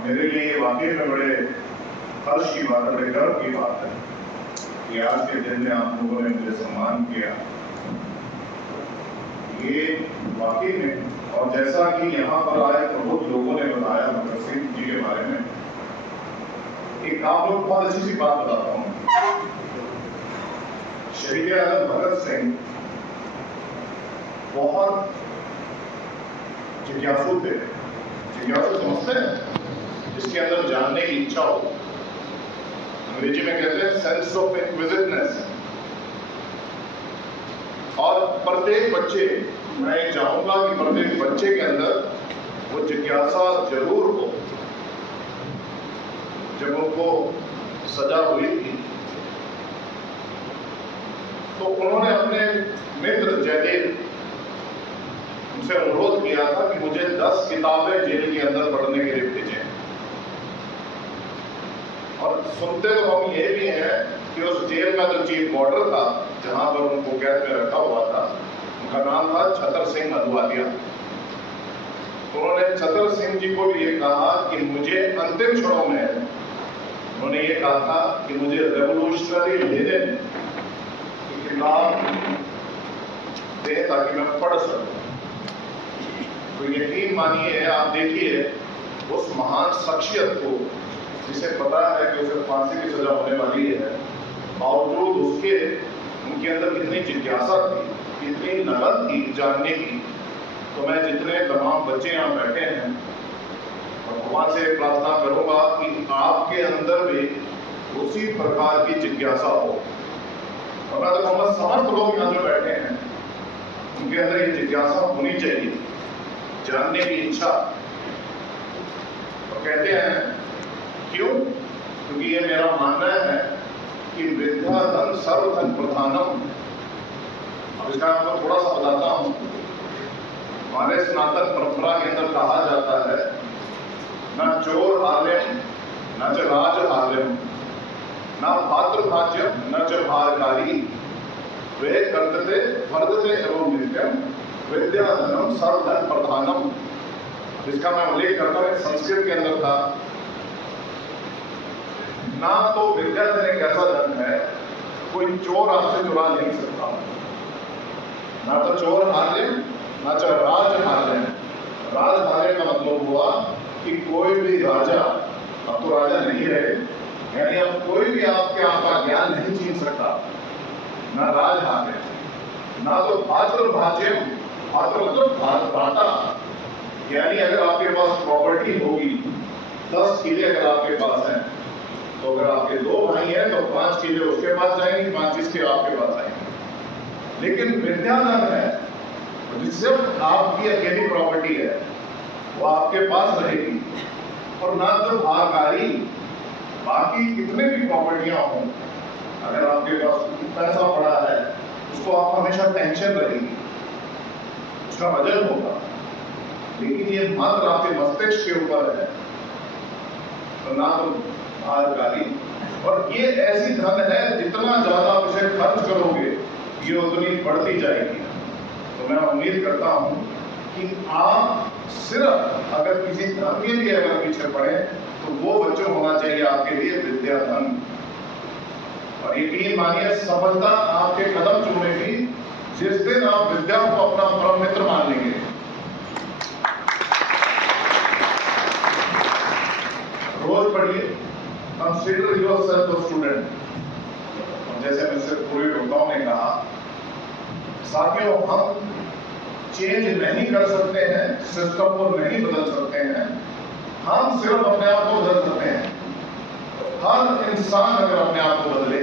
मेरे लिए वाकई में बड़े हर्ष की बात है, बड़े गर्व की बात है कि आज के दिन में आप लोगों ने मुझे सम्मान किया। ये वाकई में, और जैसा कि यहाँ पर आए बहुत लोगों ने बताया भगत सिंह जी के बारे में, एक आप लोग बहुत अच्छी सी बात बताता हूँ। शहीद आजम भगत सिंह बहुत जिज्ञासु थे। जिज्ञासु समझते हैं, जिसके अंदर जानने की इच्छा हो। अंग्रेजी में कहते हैं सेंस ऑफ इंक्विजिटिवनेस। और प्रत्येक बच्चे, मैं चाहूंगा कि प्रत्येक बच्चे के अंदर वो जिज्ञासा जरूर हो। जब उनको सजा हुई थी तो उन्होंने अपने मित्र जयदेव उनसे अनुरोध किया था कि मुझे 10 किताबें जेल के अंदर पढ़ने के लिए भेजें। और सुनते तो हम ये भी हैं कि उस जेल का जो चीफ वार्डर था, जहां पर उनको कैद में रखा हुआ था, उनका नाम था छतर सिंह मधुआदिया। उन्होंने छतर सिंह जी को भी ये कहा कि मुझे अंतिम क्षणों में उन्होंने ये कहा था कि मुझे रेवोल्यूशनरी लेनिन की किताब दे ताकि मैं पढ़ सकूं। तो यकीन मानिए, आप देखिए उस महान शख्सियत को, जिसे पता है कि उसे फांसी की सजा होने वाली है, बावजूद उसके उनके अंदर कितनी जिज्ञासा थी, कितनी लगन थी जानने की। तो मैं जितने तमाम बच्चे यहाँ बैठे हैं, और भगवान से प्रार्थना करूंगा कि आपके अंदर भी उसी प्रकार की जिज्ञासा हो। और मैं तो कहूँगा समस्त लोग यहाँ जो बैठे हैं, उनके अंदर ये जिज्ञासा होनी चाहिए, जानने की इच्छा। तो कहते हैं क्यों? क्योंकि ये मेरा मानना है कि विद्या धन सर्वधन प्रधानम। अब इसका आपको थोड़ा सा बताता हूं। हमारे सनातन परंपरा के अंदर कहा जाता है, न चोर हार्यम न च राज हार्यम, न भातृ भाज्यम न च भारकारी, वे कर्तते वर्धते एवं नित्यम, विद्या धनम सर्वधन प्रधानम। इसका मैं उल्लेख करता हूं, संस्कृत के अंदर था। ना तो विद्या धन एक ऐसा धन है, कोई चोर आपसे चुरा नहीं सकता। ना तो चोर हार्य ना तो राज हार्य। राज हार्य का मतलब हुआ कि कोई भी राजा, अब तो राजा नहीं रहे, यानी अब कोई भी आपका ज्ञान नहीं छीन सकता। ना राज हार्य, ना तो भातृ भाज्य। भातृ मतलब भ्राता, यानी अगर आपके पास प्रॉपर्टी होगी, 10 किले अगर आपके पास हैं, तो अगर आपके 2 भाई हैं तो 5 किले उसके पास जाएंगे, 5 इसके आपके पास आएंगे। लेकिन विद्याधन है, सिर्फ आपकी अकेली प्रॉपर्टी है, वो आपके पास रहेगी। और ना तो भारकारी, बाकी कितने भी प्रॉपर्टियां हों, अगर आपके पास पैसा पड़ा है, उसको आप हमेशा टेंशन रहेगी, उसका वजन होगा। लेकिन ये मात्र आपके मस्तिष्क के ऊपर है, तो ना तो भारकारी। और ये ऐसी धन है, जितना ज्यादा आप इसे खर्च करोगे, ये उतनी बढ़ती जाएगी। तो मैं उम्मीद करता हूं कि आप सिर्फ अगर किसी धन के लिए अगर पीछे पड़े, तो वो बच्चों होना चाहिए आपके लिए विद्या धन। और यकीन मानिए, सफलता आपके कदम चूमेगी जिस दिन आप विद्या को अपना परम मित्र मान लेंगे। रोज पढ़िए, कंसीडर योरसेल्फ अ स्टूडेंट। जैसे मिस्टर पूरी टोटाओ ने कहा, साथियों, हम चेंज नहीं कर सकते हैं, सिस्टम को नहीं बदल सकते हैं, हम सिर्फ अपने आप को बदल सकते हैं। हर इंसान अगर अपने आप को बदले,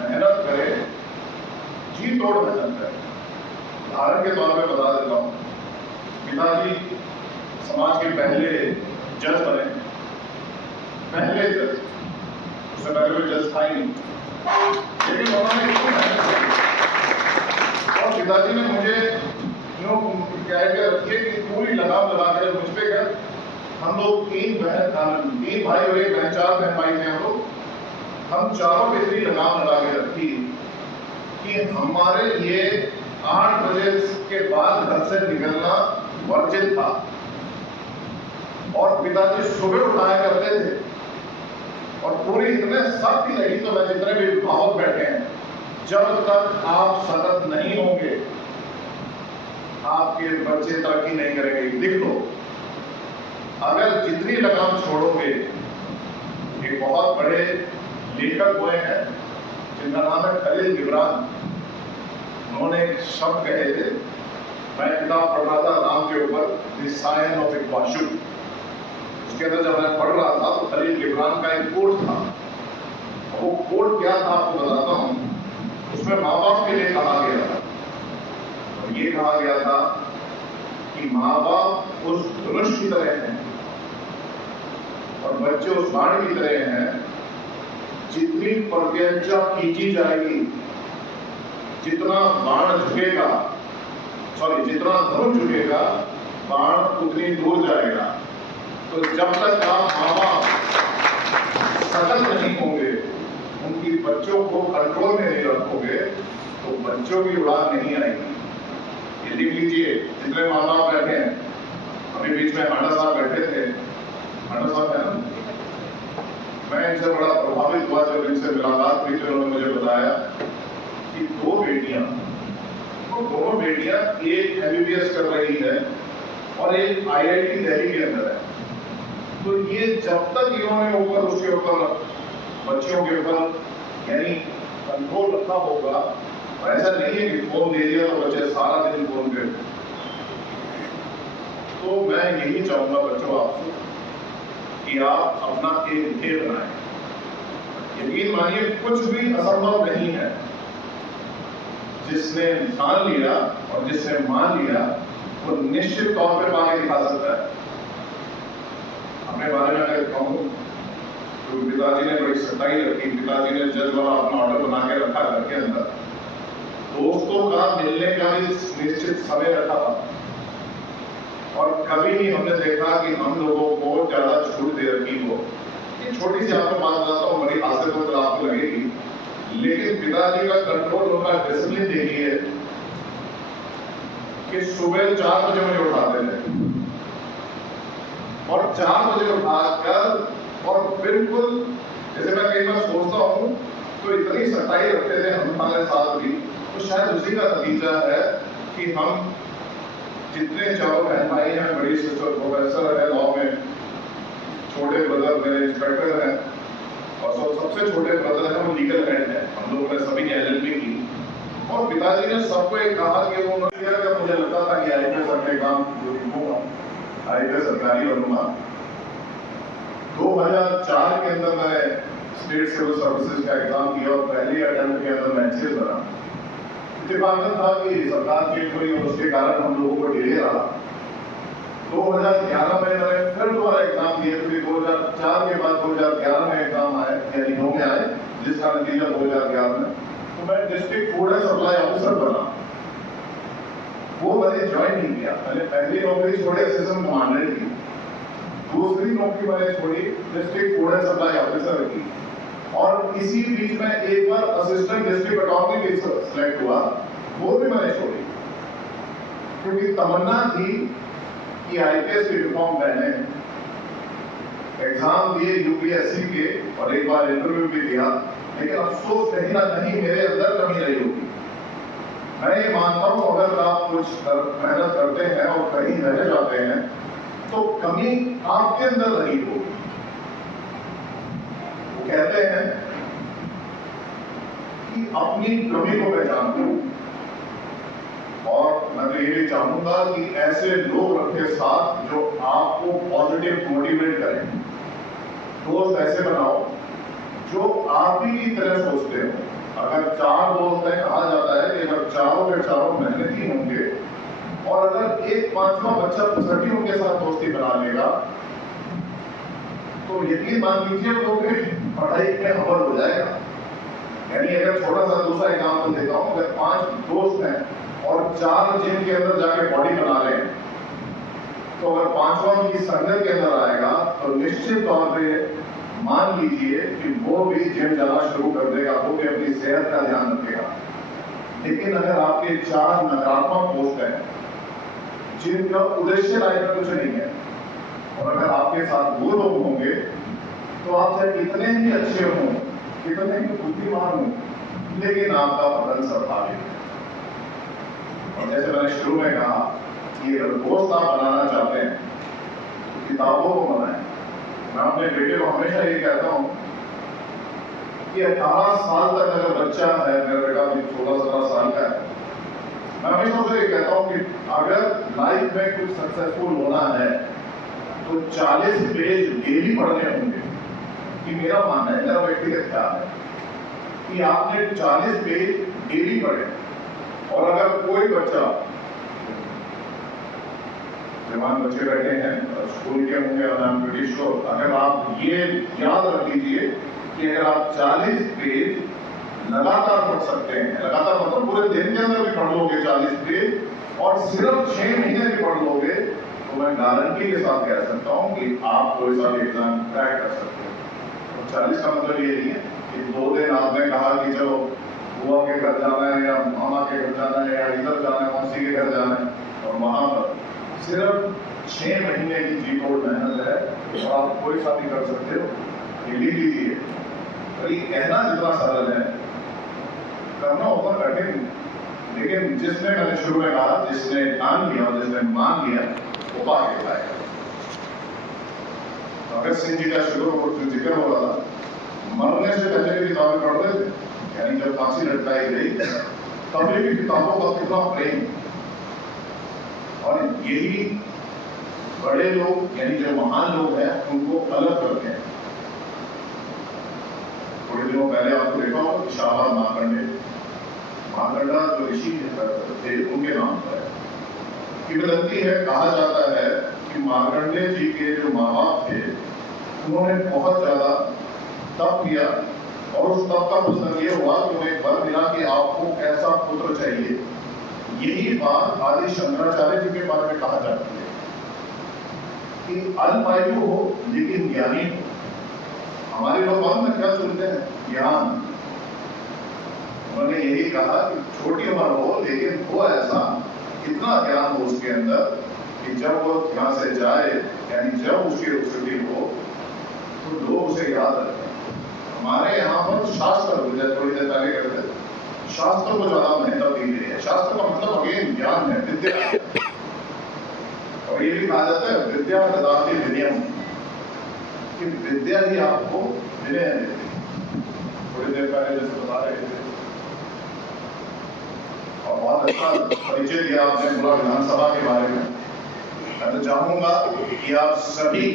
मेहनत करे, जी तोड़ मेहनत करे। उदाहरण के तौर पे बता देता हूँ, पिताजी समाज के पहले जज बने, पहले जज, उससे पहले कोई जज था ही नहीं, लेकिन उन्होंने इतनी मेहनत की। और पिताजी ने मुझे यूँ कह के रखिए कि पूरी लगाम लगा कर मुझ पे कर। हम लोग 3 भाई और 1 बहन, 4 बहन भाई थे हम लोग। हम चारों पे इतनी लगाम लगा के रखी कि हमारे लिए 8 बजे के बाद घर से निकलना वर्जित था। और पिताजी सुबह उठाया करते थे, और पूरी इतने सख्त ही नहीं तो मैं जितने भी अभिभावक बैठे हैं, जब तक आप सतत नहीं होंगे आपके बच्चे तरक्की नहीं करेंगे। लिख लो, अगर जितनी लगाम छोड़ोगे, एक बहुत बड़े लेखक हुए हैं जिनका नाम है खलील गिब्रान, उन्होंने एक शब्द कहे थे, मैं किताब पढ़ रहा था राम के ऊपर, द साइन ऑफ इक्वाशु, उसके अंदर जब मैं पढ़ रहा था तो खलील गिब्रान का एक कोट था। वो कोट क्या था आपको बताता हूं। उसमें माँ बाप के लिए कहा गया था, और ये कहा गया था कि माँ बाप उस धनुष की तरह हैं और बच्चे उस बाण की तरह हैं, जितनी प्रत्यंचा खींची जाएगी, जितना बाण झुकेगा, जितना धनुष झुकेगा, बाण उतनी दूर जाएगा। तो जब तक आप माँ बाप सतर्क नहीं होंगे, उनकी बच्चों को कंट्रोल में नहीं रखोगे, तो बच्चों की उड़ान नहीं आएगी। ये लिख लीजिए, जितने माँ बाप बैठे हैं, अभी बीच में हांडा साहब बैठे थे, हांडा साहब है ना, मैं इनसे बड़ा प्रभावित हुआ जब इनसे मुलाकात हुई तो उन्होंने मुझे बताया कि दो बेटियां, वो दोनों बेटियां एक MBBS कर रही है और एक IIT दिल्ली के अंदर है। तो ये जब तक इन्होंने ऊपर उसके ऊपर बच्चियों के ऊपर यानी कंट्रोल रखा होगा, ऐसा नहीं है कि फोन दे दिया तो बच्चे सारा दिन फोन पे। तो मैं यही चाहूंगा बच्चों आपसे कि आप अपना एक ध्येय बनाएं। यकीन मानिए कुछ भी असंभव नहीं है। जिसने ठान लिया और जिसने मान लिया वो निश्चित तौर पर आगे दिखा सकता है। अपने बारे में अगर कहूं तो पिताजी ने बड़ी सच्चाई रखी। पिताजी ने जज वाला अपना ऑर्डर बना के रखा घर के अंदर, दोस्तों का मिलने का भी निश्चित समय रखा था, और कभी नहीं हमने देखा कि हम लोगों को ज्यादा छूट दे रखी हो। ये छोटी सी आपको बात बताता हूँ, बड़ी हास्यास्पद आपको लगेगी, लेकिन पिताजी का कंट्रोल, उनका डिसिप्लिन देखिए कि सुबह 4 बजे मुझे उठाते थे और 4 बजे उठाकर और बिल्कुल जैसे मैं कई बार सोचता हूँ तो इतनी सच्चाई रखते थे हम हमारे साथ भी। तो शायद उसी का नतीजा है कि हम जितने चारों बहन भाई हैं, बड़ी सिस्टर प्रोफेसर है लॉ में, छोटे ब्रदर मेरे इंस्पेक्टर हैं, और सबसे छोटे ब्रदर हैं वो लीगल हेड है। हम लोगों ने सभी ने LLB की, और पिताजी ने सबको एक कहा कि वो जब मुझे लगता था कि IPS अपने काम लिखूंगा, IPS सरकारी बनूंगा। 2004 के अंदर मैंने स्टेट सिविल सर्विसेज का एग्जाम किया और पहले अटेम्प्ट के अंदर मैं HCS बना। इत्तेफाकन था कि सरकार चेंज हुई और उसके कारण हम लोगों को डिले रहा। 2011 में मैंने फिर दोबारा एग्जाम दिए, क्योंकि 2004 के बाद 2011 में एग्जाम आए, यानी 9 में आए, जिसका नतीजा 2011 में। तो मैं district food and supply officer बना। वो मैंने ज्वाइन नहीं किया। मैंने पहली नौकरी छोड़ी असिस्टेंट कमांडेंट की, दूसरी नौकरी मैंने छोड़ी district food and supply officer की, और इसी बीच में एक बार असिस्टेंट डिस्ट्रिक्ट अटॉर्नी भी सिलेक्ट हुआ, वो भी मैंने छोड़ी, क्योंकि तमन्ना थी कि IPS की रिफॉर्म पहले एग्जाम दिए UPSC के और एक बार इंटरव्यू भी दिया, लेकिन अफसोस कहीं ना कहीं मेरे अंदर कमी रही होगी। मैं ये मानता हूं अगर आप कुछ मेहनत करते हैं और कहीं रह जाते हैं तो कमी आपके अंदर रही होगी। वो कहते हैं कि अपनी कमी को पहचानो, और मैं तो ये भी चाहूंगा कि ऐसे लोग रखे साथ जो आपको पॉजिटिव मोटिवेट करें। दोस्त ऐसे बनाओ जो आप ही की तरह सोचते हो। अगर 4 दोस्त हैं, कहा जाता है कि अगर चारों के चारों मेहनती होंगे और अगर एक 5वां बच्चा सभी उनके साथ दोस्ती बना लेगा तो यकीन मान लीजिए वो पढ़ाई में अव्वल हो जाएगा। यानी अगर छोटा सा दूसरा एग्जाम्पल देता हूं, अगर 5 दोस्त हैं और 4 जिम के अंदर जाके बॉडी बना रहे हैं, तो अगर 5वां की संगत के अंदर आएगा तो निश्चित तौर पे मान लीजिए कि वो भी जिम जाना शुरू कर देगा, वो भी अपनी सेहत का ध्यान रखेगा। लेकिन अगर आपके 4 नकारात्मक दोस्त हैं जिनका उद्देश्य लाइफ में कुछ नहीं है, और अगर आप आपके साथ वो लोग होंगे तो आप चाहे कितने ही अच्छे हों, कितने ही बुद्धिमान हों, लेकिन आपका पतन स्वाभाविक है। और जैसे मैंने शुरू में कहा कि अगर दोस्त आप बनाना चाहते हैं तो किताबों को बनाएं। मैं अपने बेटे को हमेशा ये कहता हूँ कि 18 साल तक अगर बच्चा है, मेरा बेटा भी 16-17 साल का है, मैं हमेशा उसे ये कहता हूँ कि अगर लाइफ में कुछ सक्सेसफुल होना है तो 40 पेज डेली पढ़ने होंगे। कि मेरा मानना है, मेरा व्यक्तिगत ख्याल है कि आपने 40 पेज डेली पढ़े। और अगर कोई बच्चा, जवान बच्चे बैठे हैं स्कूल के होंगे, और आई एम प्रीटी श्योर, अगर आप ये याद रख लीजिए कि अगर आप 40 पेज लगातार पढ़ सकते हैं, लगातार मतलब पूरे दिन के अंदर भी पढ़ लोगे 40 पेज और सिर्फ 6 महीने भी पढ़ लोगे, तो मैं गारंटी के साथ कह सकता हूं कि आप कोई सा भी एग्जाम क्रैक कर सकते हैं। तो 40 का मतलब ये नहीं है कि 2 दिन आपने कहा कि चलो बुआ के घर जाना है या मामा के घर जाना है या इधर जाना है, मौसी के घर जाना है, और वहां पर सिर्फ 6 महीने की जी तोड़ मेहनत है और आप कोई सा भी कर सकते हो। ये लिख लीजिए। तो ये कहना जितना सरल है, करना उतना कठिन, लेकिन जिसने, मैंने शुरू में कहा, जिसने ठान लिया और जिसने मान लिया वो पा के लाएगा। भगत सिंह जी का शुरू जो जिक्र हो रहा था, मरने से पहले भी किताबें पढ़ रहे थे, यानी जब फांसी लटकाई गई तभी भी किताबों का कितना प्रेम। और यही बड़े लोग, यानी जो महान लोग हैं, उनको अलग करते हैं। थोड़े दिनों पहले आपको देखा होगा शाहबाद मार्कंडा जो ऋषि थे, उनके नाम पर है। किंवदंती है, कहा जाता है कि मार्कंडे जी के जो माँ बाप थे, उन्होंने बहुत ज्यादा तप किया और उस तप का पुस्तक ये हुआ कि उन्हें वर मिला कि आपको ऐसा पुत्र चाहिए। यही बात आदि शंकराचार्य जी के बारे में कहा जाती है कि अल्पायु हो लेकिन ज्ञानी हो। हमारे लोग बाद में क्या चुनते हैं? ज्ञान। उन्होंने यही कहा कि छोटी उम्र हो लेकिन हो ऐसा, इतना ज्ञान हो उसके अंदर कि जब वो यहाँ से जाए, यानी जब उसकी छुट्टी हो तो लोग उसे याद रखें। हमारे यहाँ पर शास्त्र, थोड़ी देर पहले कहते थे, शास्त्र को ज्यादा महत्व दी गई है। शास्त्र का मतलब अगेन ज्ञान है, विद्या। और ये भी कहा जाता है विद्या ददाति विनयम, कि विद्या ही आपको विनय देती है। थोड़ी देर पहले जैसे बता रहे थे, और बहुत अच्छा परिचय दिया आपने पूरा विधानसभा के बारे में। मैं तो चाहूंगा कि आप सभी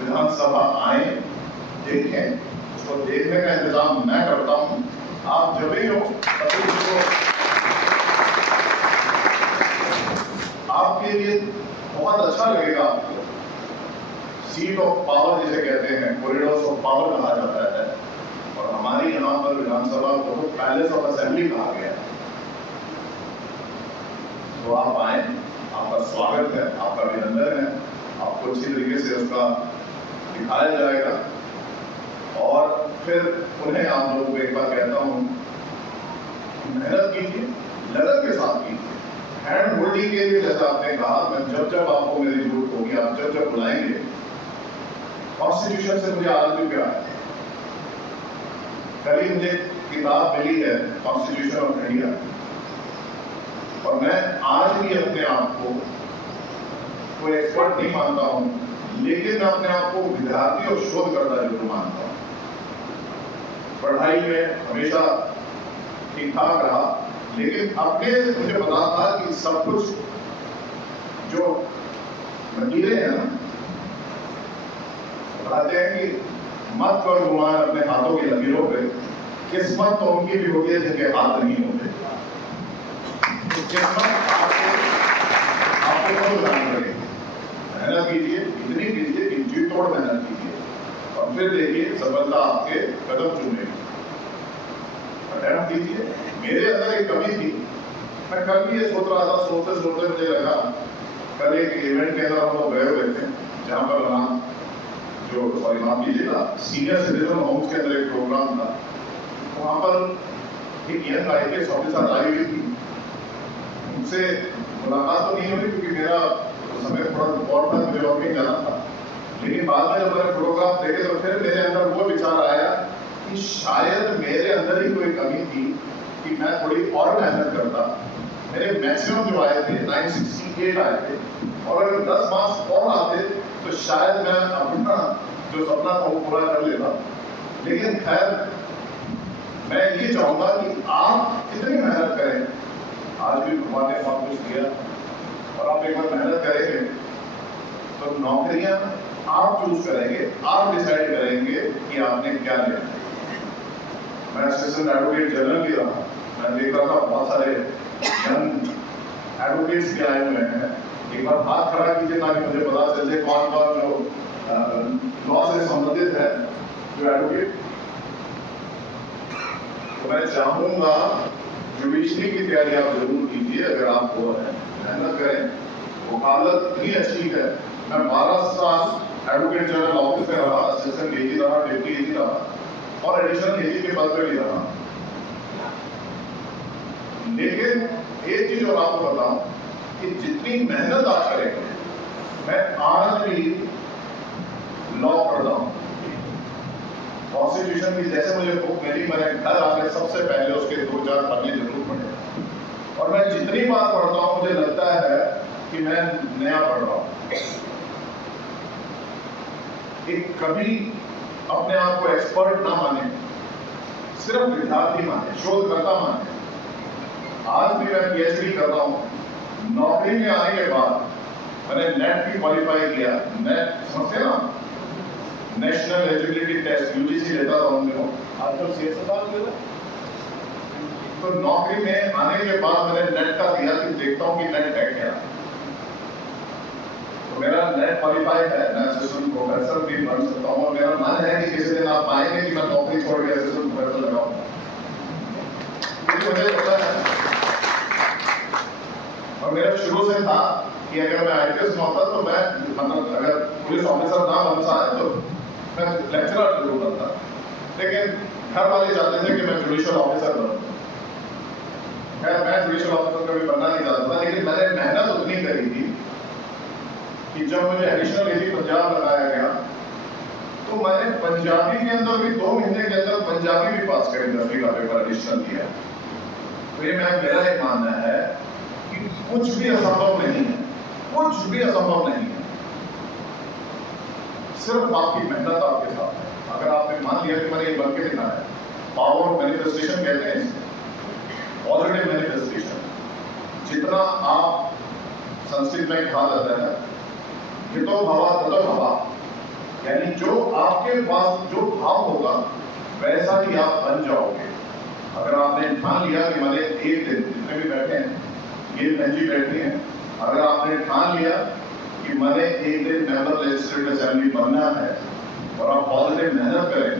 विधानसभा आए, देखें। उसको देखने का इंतजाम मैं करता हूं, आप जब भी हो आपके लिए बहुत अच्छा लगेगा। आपको सीट ऑफ पावर जिसे कहते हैं, कॉरिडोर्स ऑफ पावर कहा जाता है, और हमारी यहाँ पर विधानसभा को पैलेस ऑफ असेंबली कहा गया है। तो आप आए, आपका स्वागत है, आपका अभिनंदन है, आपको अच्छी तरीके से उसका दिखाया जाएगा। और फिर उन्हें आप लोगों को एक बार कहता हूं, मेहनत कीजिए, लगन के साथ कीजिए। हैंड होल्डिंग के लिए जैसा आपने कहा, मैं जब जब आपको मेरी जरूरत होगी, आप जब जब बुलाएंगे, कॉन्स्टिट्यूशन से मुझे आज भी प्यार है। कल ही मुझे किताब मिली है, कॉन्स्टिट्यूशन ऑफ इंडिया, और मैं आज भी अपने आप को कोई एक्सपर्ट नहीं मानता हूं, लेकिन मैं अपने आप को विद्यार्थी और शोधकर्ता जरूर मानता हूं। पढ़ाई में हमेशा ठीक ठाक रहा, लेकिन अपने मुझे पता था कि सब कुछ जो लकीरें हैं ना, बताते हैं कि मत कर गुमान अपने हाथों की लकीरों पे, किस्मत तो उनकी भी होती है जिनके हाथ नहीं होते। तो किस्मत आपको खुद बनानी पड़ेगी। मेहनत कीजिए, इतनी कीजिए कि जी तोड़ मेहनत कीजिए, और फिर देखिए सफलता आपके कदम चूमेगी। अटेम्प्ट कीजिए। मेरे अंदर एक कमी थी, मैं कल भी ये सोच रहा था, सोचते सोचते मुझे लगा, कल एक इवेंट के अंदर हम लोग गए हुए थे, जहाँ पर माफ कीजिएगा, सीनियर सिटीजन होम्स के अंदर एक प्रोग्राम था। वहाँ पर एक यंग IAS ऑफिसर आई हुई थी। उनसे मुलाकात तो नहीं हुई क्योंकि मेरा उस समय थोड़ा रिपोर्ट था, मुझे और कहीं जाना था, लेकिन शायद मेरे अंदर ही कोई कमी थी कि मैं थोड़ी और मेहनत करता। मेरे मैक्सिमम जो आए थे 968 आए थे, और अगर 10 मार्क्स और आते तो शायद मैं अपना जो सपना था वो पूरा कर लेता। लेकिन खैर, मैं ये चाहूंगा कि आप कितनी मेहनत करें, आज भी भगवान ने बहुत कुछ दिया, और आप एक बार मेहनत करेंगे तो नौकरियां आप चूज करेंगे, आप डिसाइड करेंगे कि आपने क्या लेना है। मैं असिस्टेंट एडवोकेट जनरल भी रहा, मैं देख रहा था बहुत सारे यंग एडवोकेट्स भी आए हुए हैं। एक बार हाथ खड़ा कीजिए ताकि मुझे पता चल जाए कौन कौन जो लॉ से संबंधित है, जो एडवोकेट। तो मैं चाहूंगा जुडिशरी की तैयारी आप जरूर कीजिए, अगर आप वो है मेहनत करें। वकालत इतनी अच्छी है, मैं 12 साल एडवोकेट जनरल ऑफिस में रहा, असिस्टेंट एजी रहा, डिप्टी एजी रहा और एडिशनल एजी के पद पर भी रहा। लेकिन एक चीज और आपको बताऊं कि जितनी मेहनत आप करेंगे, मैं आज भी लॉ पढ़ता हूं, कॉन्स्टिट्यूशन की जैसे मुझे बुक मिली, मैंने घर आकर सबसे पहले उसके 2-4 पन्ने जरूर पढ़े, और मैं जितनी बार पढ़ता हूं मुझे लगता है कि मैं नया पढ़ रहा हूं। एक कभी अपने आप को एक्सपर्ट ना माने, सिर्फ विद्यार्थी माने, शोधकर्ता माने। आज भी मैं पीएचडी कर रहा हूं। नौकरी में आने के बाद मैंने नेट भी क्वालिफाई किया। नेट समझते ना, नेशनल एलिजिबिलिटी टेस्ट, यूजीसी लेता था उन दिनों, आजकल सीएसएसआर ले रहा है। तो नौकरी में आने के बाद मैंने नेट का दिया कि देखता हूं कि नेट है क्या। तो मेरा नेट क्वालिफाई है, मैं असिस्टेंट प्रोफेसर भी बन सकता हूं, और मेरा मन है कि किसी दिन आप पाएंगे कि मैं नौकरी छोड़ के असिस्टेंट प्रोफेसर लगाऊं। मुझे पता है, और मेरा शुरू से था कि अगर मैं आईपीएस में होता तो मैं मतलब अगर पुलिस ऑफिसर ना बन पाए तो मैं लेक्चरर जरूर बनता। लेकिन घर वाले चाहते थे कि मैं जुडिशियल ऑफिसर बनूं। खैर, मैं जुडिशियल ऑफिसर कभी बनना नहीं चाहता था, लेकिन मैंने मेहनत उतनी करी थी कि जब मुझे एडिशनल एजी पंजाब लगाया गया तो मैंने पंजाबी के अंदर भी 2 महीने के अंदर पंजाबी भी पास करी, 10वीं का पेपर एडिशनल किया। तो ये मेरा एक मानना है कि कुछ भी असंभव नहीं है, कुछ भी असंभव नहीं है, सिर्फ आपकी मेहनत आपके साथ है। अगर आपने मान लिया कि मैंने ये बन के दिखाया है, पावर ऑफ मैनिफेस्टेशन कहते हैं इसे, पॉजिटिव मैनिफेस्टेशन। जितना आप, संस्कृत में कहा जाता है हितो भवा ततो भवा, यानी जो आपके पास जो भाव होगा वैसा ही आप बन जाओगे। अगर आपने ठान लिया कि मैंने एक दिन, जितने भी बैठे हैं, ये बहन बैठी हैं, अगर आपने ठान लिया कि मैंने एक दिन मेंबर लेजिस्लेटिव असेंबली बनना है और आप पॉजिटिव मेहनत करें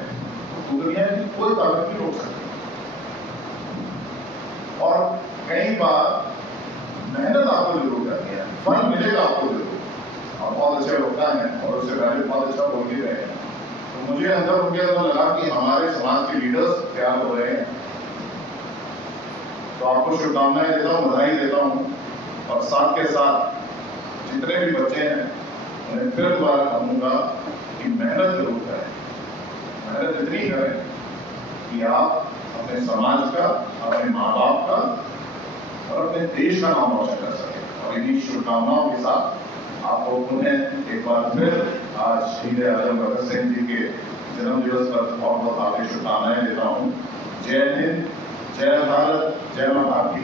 तो दुनिया की कोई ताकत नहीं रोक सकती। और कई बार मेहनत आपको जरूर करनी है, फल मिलेगा आपको जरूर। आप बहुत अच्छे वक्ता हैं और उससे पहले बहुत अच्छा बोल भी रहे हैं। तो मुझे अंदर उनके अंदर लगा कि हमारे समाज के लीडर्स तैयार हो रहे हैं, तो आपको शुभकामनाएं देता हूँ, बधाई देता हूँ। और साथ के साथ जितने भी बच्चे हैं उन्हें फिर दोबारा कहूँगा कि मेहनत जरूर करें, मेहनत इतनी करें कि आप अपने समाज का, अपने माँ बाप का और अपने देश का नाम रोशन कर सकें। और इन्हीं शुभकामनाओं के साथ आपको उन्हें एक बार फिर आज शहीद आजम भगत सिंह जी के जन्म दिवस पर बहुत बहुत हार्दिक शुभकामनाएं देता हूँ। जय हिंद, जय भारत, जय मां भारती।